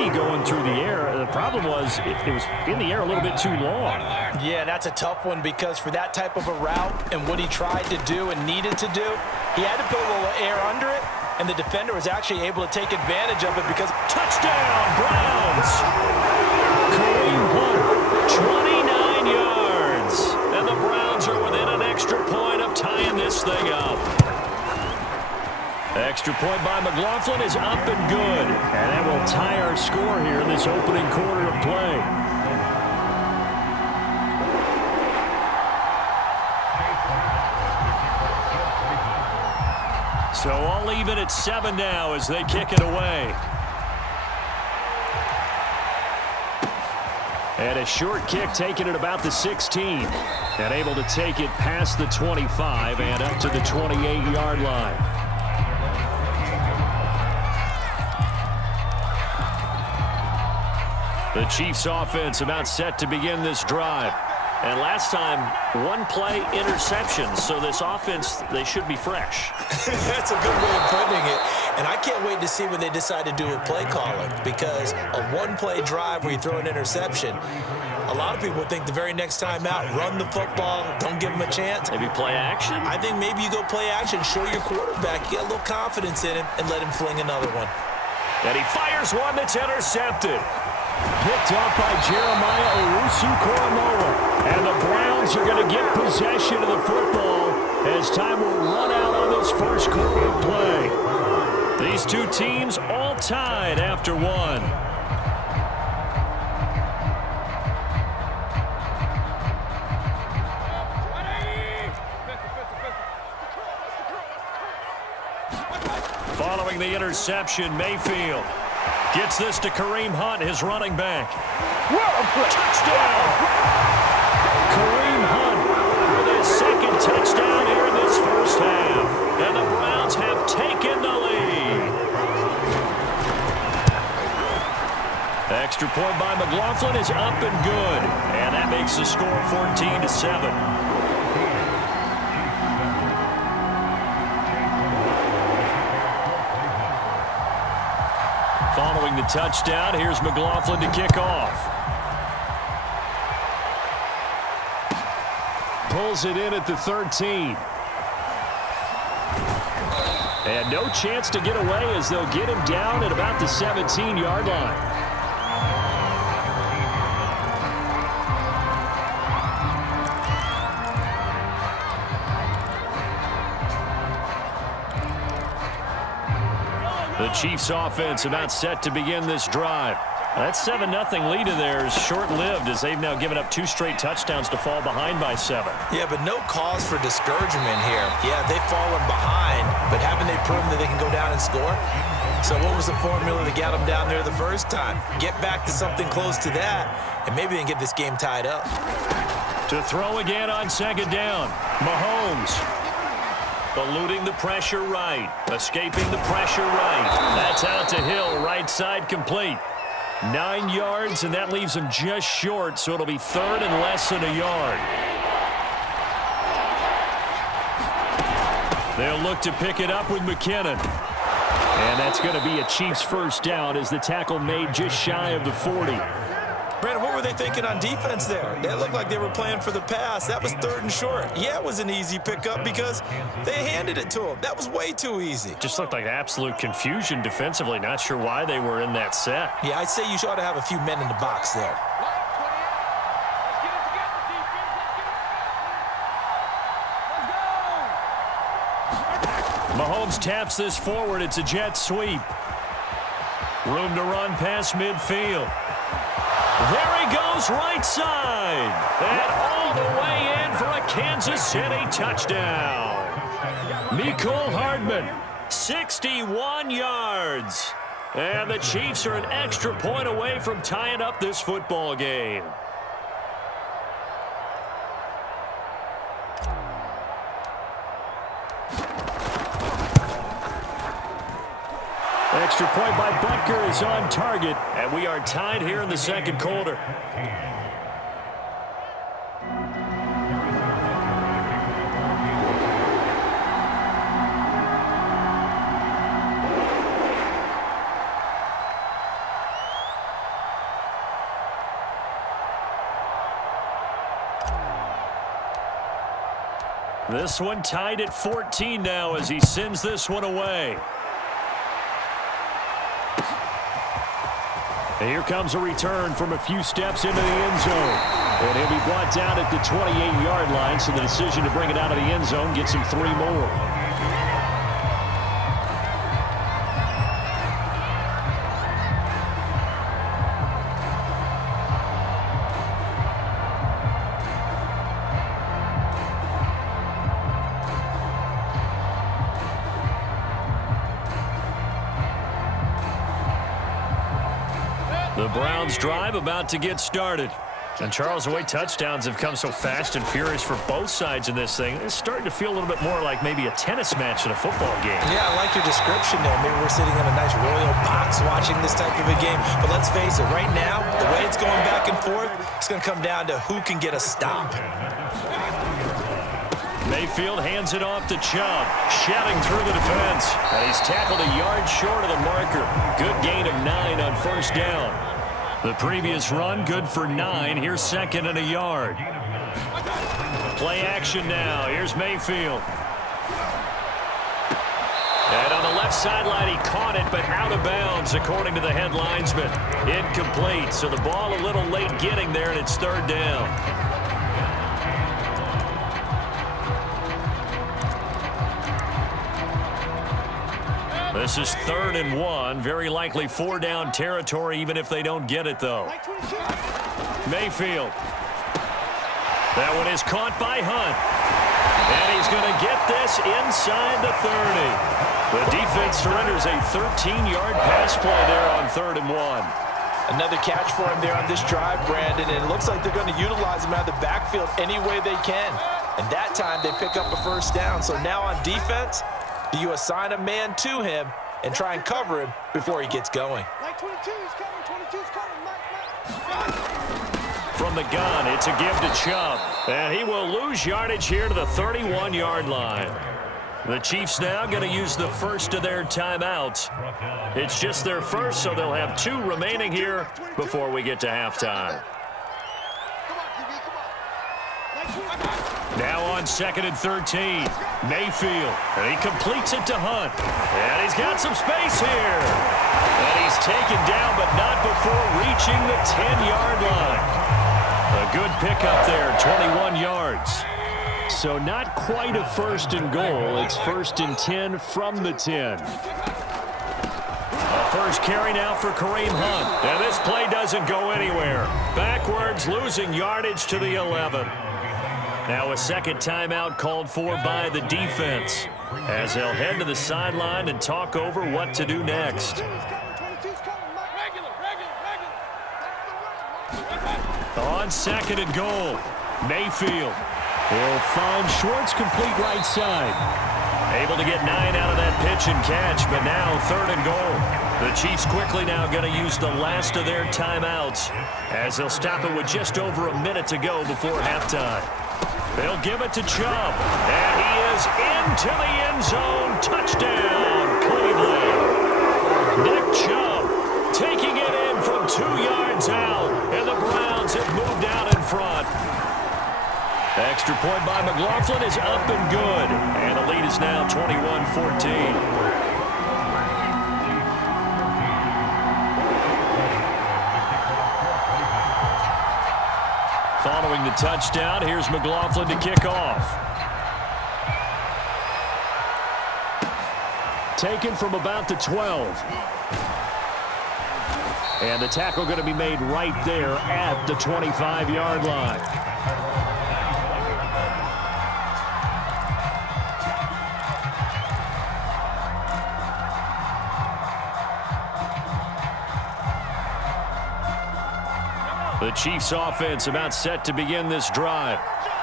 pretty going through the air. The problem was it was in the air a little bit too long. Yeah, that's a tough one because for that type of a route and what he tried to do and needed to do, he had to put a little air under it, and the defender was actually able to take advantage of it because... Touchdown, Browns! Kareem Hunt, 29 yards. And the Browns are within an extra point of tying this thing up. Extra point by McLaughlin is up and good. And that will tie our score here in this opening quarter of play. So all even at 7 now as they kick it away. And a short kick taken at about the 16. And able to take it past the 25 and up to the 28-yard line. The Chiefs offense about set to begin this drive. And last time, one-play interception. So this offense, they should be fresh. That's a good way of putting it. And I can't wait to see what they decide to do with play calling, because a one-play drive where you throw an interception, a lot of people think the very next time out, run the football, don't give them a chance. Maybe play action? I think maybe you go play action, show your quarterback, get a little confidence in him, and let him fling another one. And he fires one that's intercepted. Picked up by Jeremiah Owusu-Koramoah. And the Browns are going to get possession of the football as time will run out on this first quarter of play. These two teams all tied after one. Following the interception, Mayfield gets this to Kareem Hunt, his running back. Touchdown! Kareem Hunt with his second touchdown here in this first half. And the Browns have taken the lead. Extra point by McLaughlin is up and good. And that makes the score 14-7. Following the touchdown, here's McLaughlin to kick off. Pulls it in at the 13. And no chance to get away as they'll get him down at about the 17-yard line. The Chiefs offense about set to begin this drive. That 7-0 lead of theirs short-lived as they've now given up 2 straight touchdowns to fall behind by 7. Yeah, but no cause for discouragement here. Yeah, they've fallen behind, but haven't they proven that they can go down and score? So what was the formula that got them down there the first time? Get back to something close to that, and maybe they can get this game tied up. To throw again on second down, Mahomes. Eluding the pressure right. Escaping the pressure right. That's out to Hill, right side complete. 9 yards, and that leaves him just short, so it'll be third and less than a yard. They'll look to pick it up with McKinnon. And that's going to be a Chiefs first down as the tackle made just shy of the 40. Brandon, what were they thinking on defense there? That looked like they were playing for the pass. That was third and short. Yeah, it was an easy pickup because they handed it to him. That was way too easy. Just looked like absolute confusion defensively. Not sure why they were in that set. Yeah, I'd say you ought to have a few men in the box there. Mahomes taps this forward. It's a jet sweep. Room to run past midfield. There he goes, right side. And all the way in for a Kansas City touchdown. Mecole Hardman, 61 yards. And the Chiefs are an extra point away from tying up this football game. Extra point by Butker is on target, and we are tied here in the second quarter. This one tied at 14 now as he sends this one away. And here comes a return from a few steps into the end zone. And he'll be brought down at the 28-yard line, so the decision to bring it out of the end zone gets him 3 more. The Browns drive about to get started. And Charles, the way touchdowns have come so fast and furious for both sides in this thing, it's starting to feel a little bit more like maybe a tennis match than a football game. Yeah, I like your description there. Maybe we're sitting in a nice royal box watching this type of a game. But let's face it, right now, the way it's going back and forth, it's going to come down to who can get a stop. Mayfield hands it off to Chubb, shouting through the defense. And he's tackled a yard short of the marker. Good gain of 9 on first down. The previous run, good for 9. Here's second and a yard. Play action now. Here's Mayfield. And on the left sideline, he caught it, but out of bounds, according to the head linesman. Incomplete, so the ball a little late getting there, and it's third down. This is 3rd and 1. Very likely 4-down territory, even if they don't get it, though. Mayfield. That one is caught by Hunt. And he's going to get this inside the 30. The defense surrenders a 13-yard pass play there on 3rd and 1. Another catch for him there on this drive, Brandon, and it looks like they're going to utilize him out of the backfield any way they can. And that time they pick up a first down. So now on defense, do you assign a man to him and try and cover him before he gets going? From the gun, it's a give to Chubb. And he will lose yardage here to the 31-yard line. The Chiefs now going to use the first of their timeouts. It's just their first, so they'll have 2 remaining here before we get to halftime. Now on 2nd and 13, Mayfield, and he completes it to Hunt. And he's got some space here. And he's taken down, but not before reaching the 10-yard line. A good pickup there, 21 yards. So not quite a 1st and goal. It's 1st and 10 from the 10. A first carry now for Kareem Hunt. And this play doesn't go anywhere. Backwards, losing yardage to the 11. Now a second timeout called for by the defense as they'll head to the sideline and talk over what to do next. On 2nd and goal, Mayfield. He'll find Schwartz complete right side. Able to get 9 out of that pitch and catch, but now 3rd and goal. The Chiefs quickly now going to use the last of their timeouts as they'll stop it with just over a minute to go before halftime. They'll give it to Chubb, and he is into the end zone. Touchdown, Cleveland. Nick Chubb taking it in from 2 yards out, and the Browns have moved out in front. Extra point by McLaughlin is up and good, and the lead is now 21-14. Following the touchdown, here's McLaughlin to kick off. Taken from about the 12. And the tackle going to be made right there at the 25-yard line. The Chiefs offense about set to begin this drive.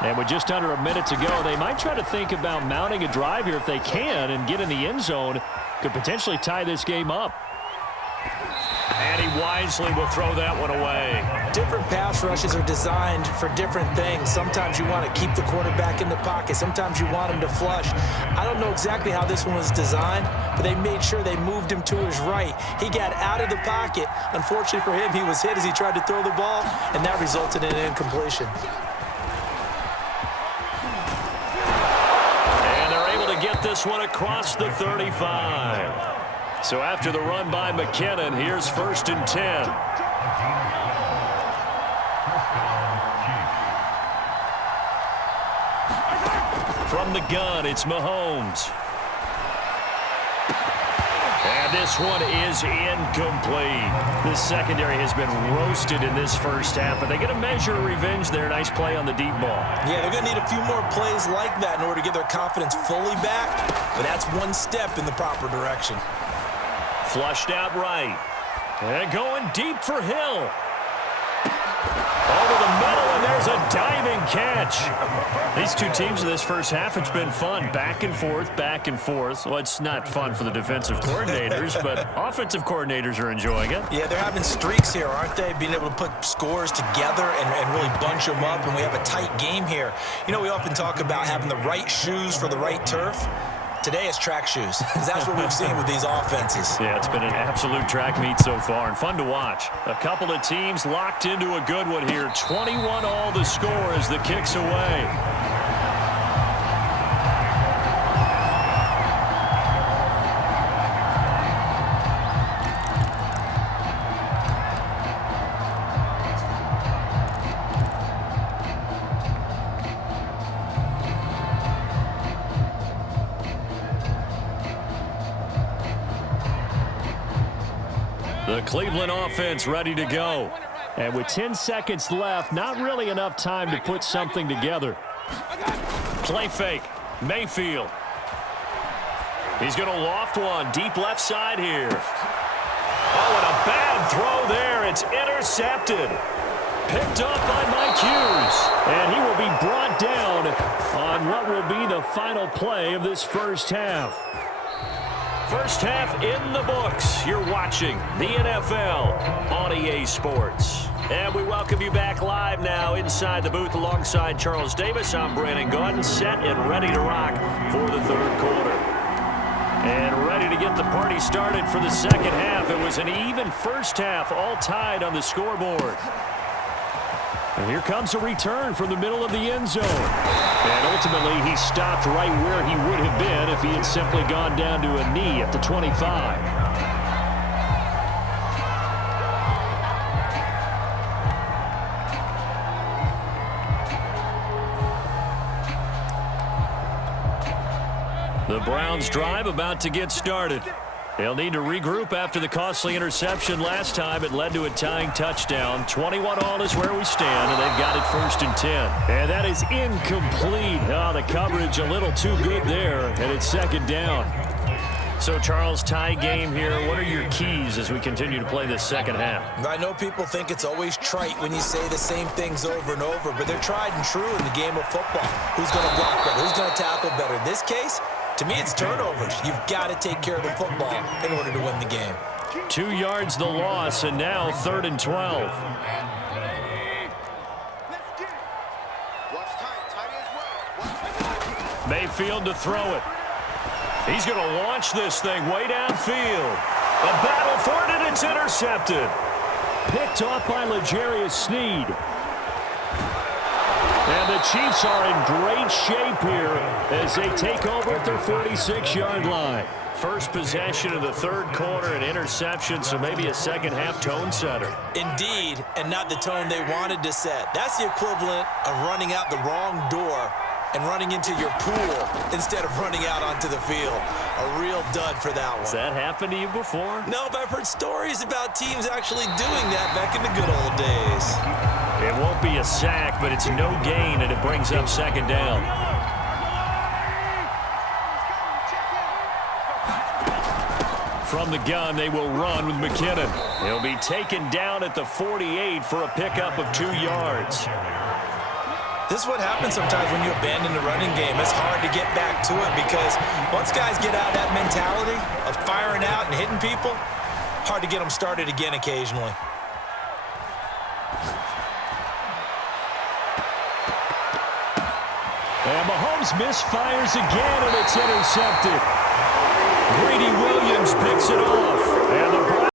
And with just under a minute to go, they might try to think about mounting a drive here if they can and get in the end zone. Could potentially tie this game up. And he wisely will throw that one away. Different pass rushes are designed for different things. Sometimes you want to keep the quarterback in the pocket. Sometimes you want him to flush. I don't know exactly how this one was designed, but they made sure they moved him to his right. He got out of the pocket. Unfortunately for him, he was hit as he tried to throw the ball, and that resulted in an incompletion. 2nd and 10 now this one across the 35. So after the run by McKinnon, here's 1st and 10. From the gun, it's Mahomes. And this one is incomplete. The secondary has been roasted in this first half, but they get a measure of revenge there. Nice play on the deep ball. Yeah, they're going to need a few more plays like that in order to get their confidence fully back, but that's one step in the proper direction. Flushed out right. And going deep for Hill. Over the middle, and there's a diving catch. These two teams in this first half, it's been fun. Back and forth, back and forth. Well, it's not fun for the defensive coordinators, but offensive coordinators are enjoying it. Yeah, they're having streaks here, aren't they? Being able to put scores together and really bunch them up, and we have a tight game here. You know, we often talk about having the right shoes for the right turf. Today it's track shoes, because that's what we've seen with these offenses. Yeah, it's been an absolute track meet so far, and fun to watch. A couple of teams locked into a good one here. 21 all the score as the kick's away. The Cleveland offense ready to go. And with 10 seconds left, not really enough time to put something together. Play fake. Mayfield. He's going to loft one. Deep left side here. Oh, and a bad throw there. It's intercepted. Picked up by Mike Hughes. And he will be brought down on what will be the final play of this first half. First half in the books. You're watching the NFL on EA Sports. And we welcome you back live now inside the booth alongside Charles Davis. I'm Brandon Gaudin, set and ready to rock for the third quarter. And ready to get the party started for the second half. It was an even first half, all tied on the scoreboard. And here comes a return from the middle of the end zone. And ultimately, he stopped right where he would have been if he had simply gone down to a knee at the 25. The Browns' drive about to get started. They'll need to regroup after the costly interception last time. It led to a tying touchdown. 21 all is where we stand, and they've got it 1st and 10. And that is incomplete. Oh, the coverage a little too good there, and it's 2nd down. So, Charles, tie game here. What are your keys as we continue to play this second half? I know people think it's always trite when you say the same things over and over, but they're tried and true in the game of football. Who's going to block better? Who's going to tackle better? In this case, to me, it's turnovers. You've got to take care of the football in order to win the game. 2 yards the loss, and now 3rd and 12. Mayfield to throw it. He's going to launch this thing way downfield. A battle for it, and it's intercepted. Picked off by L'Jarius Sneed. And the Chiefs are in great shape here as they take over at their 46-yard line. First possession of the third quarter, an interception, so maybe a second-half tone setter. Indeed, and not the tone they wanted to set. That's the equivalent of running out the wrong door and running into your pool instead of running out onto the field. A real dud for that one. Has that happened to you before? No, but I've heard stories about teams actually doing that back in the good old days. It won't be a sack, but it's no gain, and it brings up 2nd down. From the gun, they will run with McKinnon. He'll be taken down at the 48 for a pickup of 2 yards. This is what happens sometimes when you abandon the running game. It's hard to get back to it because once guys get out of that mentality of firing out and hitting people, hard to get them started again occasionally. And Mahomes misfires again, and it's intercepted. Greedy Williams picks it off. And the